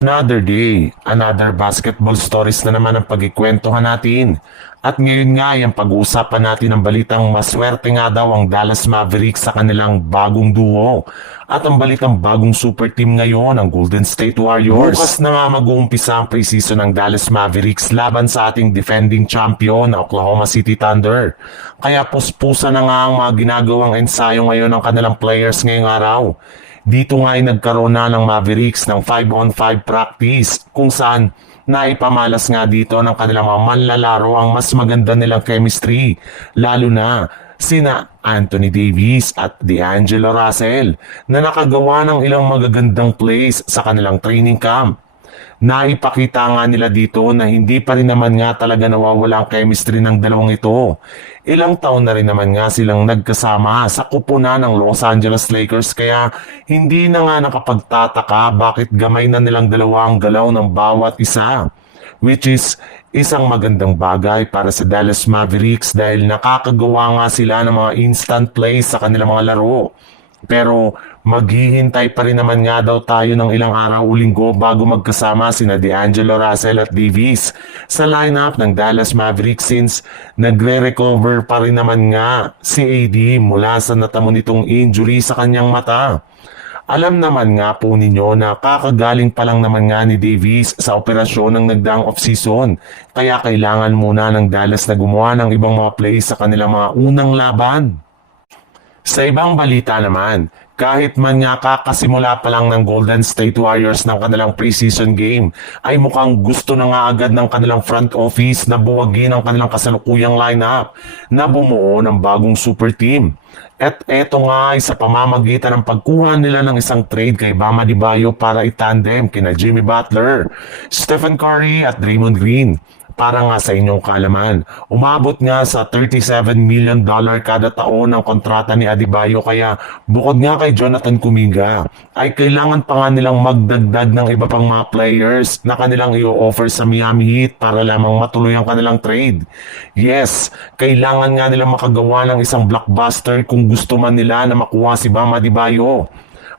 Another day, another basketball stories na naman ang pagkikwentuhan natin. At ngayon nga ay ang pag-uusapan natin ang balitang maswerte nga daw ang Dallas Mavericks sa kanilang bagong duo. At ang balitang bagong super team ngayon ang Golden State Warriors. Bukas na nga mag-uumpisa ang preseason ng Dallas Mavericks laban sa ating defending champion na Oklahoma City Thunder. Kaya puspusa na nga ang mga ginagawang ensayo ngayon ng kanilang players ngayong araw. Dito nga ay nagkaroon na ng Mavericks ng 5-on-5 practice kung saan naipamalas nga dito ng kanilang mga manlalaro ang mas maganda nilang chemistry, lalo na sina Anthony Davis at D'Angelo Russell na nakagawa ng ilang magagandang plays sa kanilang training camp. Naipakita nga nila dito na hindi pa rin naman nga talaga nawawala ang chemistry ng dalawang ito. Ilang taon na rin naman nga silang nagkasama sa kupunan ng Los Angeles Lakers kaya hindi na nga nakapagtataka bakit gamay na nilang dalawa ang galaw ng bawat isa. Which is isang magandang bagay para sa Dallas Mavericks dahil nakakagawa nga sila ng mga instant plays sa kanilang mga laro. Pero maghihintay pa rin naman nga daw tayo ng ilang araw o linggo bago magkasama sina D'Angelo Russell at Davis sa lineup ng Dallas Mavericks since nagre-recover pa rin naman nga si AD mula sa natamo nitong injury sa kanyang mata. Alam naman nga po ninyo na kakagaling pa lang naman nga ni Davis sa operasyon ng nagdaang off-season kaya kailangan muna ng Dallas na gumawa ng ibang mga plays sa kanilang mga unang laban. Sa ibang balita naman, kahit man nga kakasimula pa lang ng Golden State Warriors ng kanilang preseason game, ay mukhang gusto na nga agad ng kanilang front office na buwagin ang kanilang kasalukuyang lineup na bumuo ng bagong super team. At eto nga ay sa pamamagitan ng pagkuha nila ng isang trade kay Bam Adebayo para itandem kina Jimmy Butler, Stephen Curry at Draymond Green. Para nga sa inyong kaalaman, umabot nga sa $37 million kada taon ang kontrata ni Adebayo kaya bukod nga kay Jonathan Kuminga, ay kailangan pa nga nilang magdagdag ng iba pang mga players na kanilang i-offer sa Miami Heat para lamang matuloy ang kanilang trade. Yes, kailangan nga nilang makagawa ng isang blockbuster kung gusto man nila na makuha si Bam Adebayo.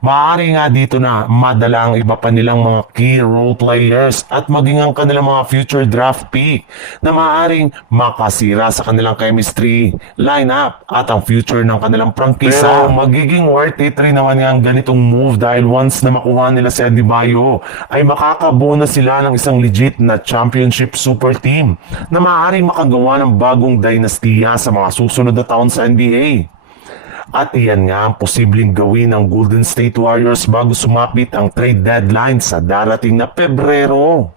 Maaari nga dito na madala ang iba pa nilang mga key role players at maging ang kanilang mga future draft pick na maaaring makasira sa kanilang chemistry, lineup at ang future ng kanilang prangkisa. Pero magiging worth it rin naman nga ang ganitong move dahil once na makuha nila si Adebayo ay makakabuo na sila ng isang legit na championship super team na maaaring makagawa ng bagong dynastiya sa mga susunod na taon sa NBA. At iyan nga ang posibleng gawin ng Golden State Warriors bago sumapit ang trade deadline sa darating na Pebrero.